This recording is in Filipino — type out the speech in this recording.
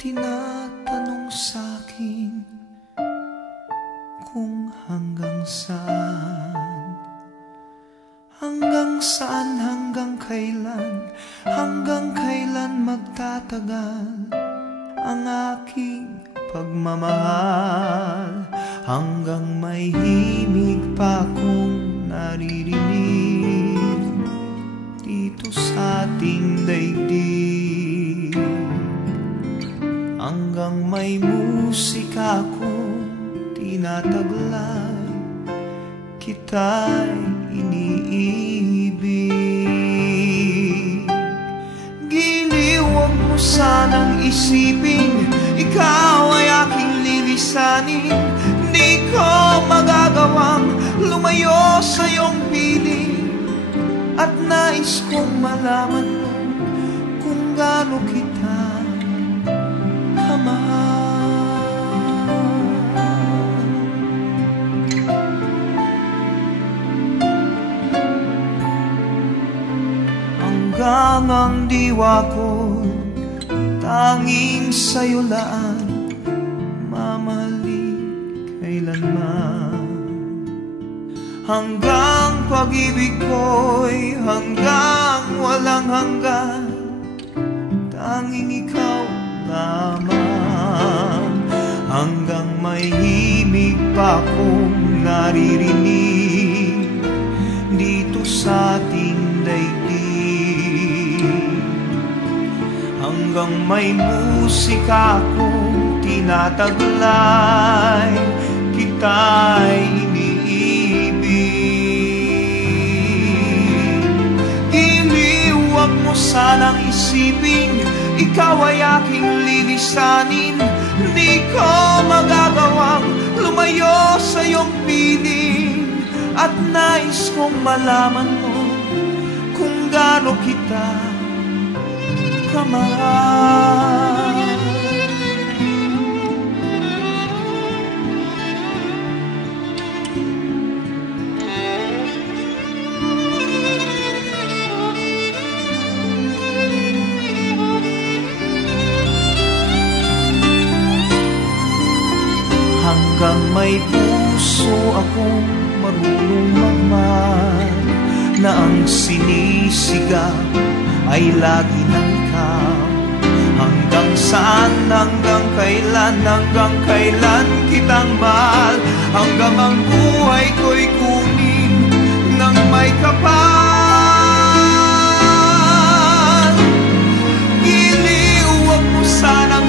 tinatanong sa'kin kung hanggang saan, hanggang kailan magtatagal ang aking pagmamahal, hanggang may himig pa akong naririnig dito sa ating daigdig, hanggang may musika akong tinataglay, kita'y iniibig. Giliw, huwag mo sanang isipin ikaw ay aking lilisanin. Di ko magagawang lumayo sa iyong piling, at nais kong malaman mo kung gaano kita kamahal. Hanggang ang diwa ko tanging sa'yo laan, mamahalin kailanman. Hanggang pag-ibig ko'y hanggang walang hanggan, tanging ikaw lamang. Hanggang may himig pa akong naririnig dito sa ating daigdig, hanggang may musika akong tinataglay, kita'y iniibig. Giliw, huwag mo sanang isipin ikaw ay aking lilisanin. Di ko magagawang lumayo sa iyong piling, at nais kong malaman mo kung gaano kita kamahal. Hanggang may puso akong marunong magmahal, na ang sinisigaw ay lagi ng ikaw. Hanggang saan, hanggang kailan kitang mahal, hanggang ang buhay ko'y kunin ng may kapal. Giliw, huwag mo sana